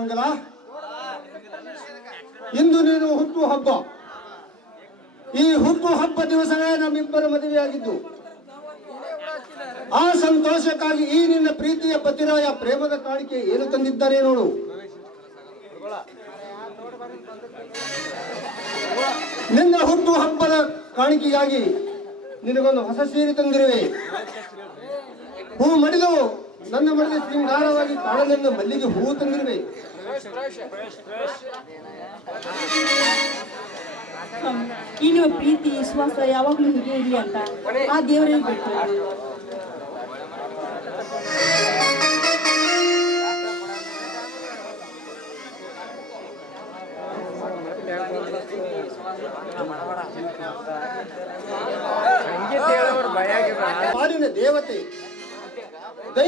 ಸುಮಂಗಲ ಇಂದು ನೀನು ಹುಟ್ಟು ಹಬ್ಬ. ಈ ಹುಟ್ಟು ಹಬ್ಬ ದಿವಸವೇ ನಮ್ಮಿಬ್ಬರ ಮದುವೆಯಾಗಿದ್ದು. ಆ ಸಂತೋಷಕ್ಕಾಗಿ ಈ ನಿನ್ನ ಪ್ರೀತಿಯ ಪತಿರಾಯ ಪ್ರೇಮದ ಕಾಣಿಕೆ ಏನು ತಂದಿದ್ದಾರೆ ನೋಡು. ನಿನ್ನ ಹುಟ್ಟು ಹಬ್ಬದ ಕಾಣಿಕೆಯಾಗಿ ನಿನಗೊಂದು ಹೊಸ ಸೀರೆ ತಂದಿರುವೆ. ಹೂ ಮಡಿದು ನನ್ನ ಮನೆಯಲ್ಲಿ ಶೃಂಗಾರವಾಗಿ ಕಾಣಲೆಂದು ಮಲ್ಲಿಗೆ ಹೂವು ತಂದಿರುವೆ ಇನ್ನು ನಿಮ್ಮ ಪ್ರೀತಿ ವಿಶ್ವಾಸ ಯಾವಾಗ್ಲೂ ಹೀಗೆ ಇರಲಿ ಅಂತ ಆ ದೇವರಿಗೆ ಬಿಟ್ಟು ಪಾಲಿನ ದೇವತೆ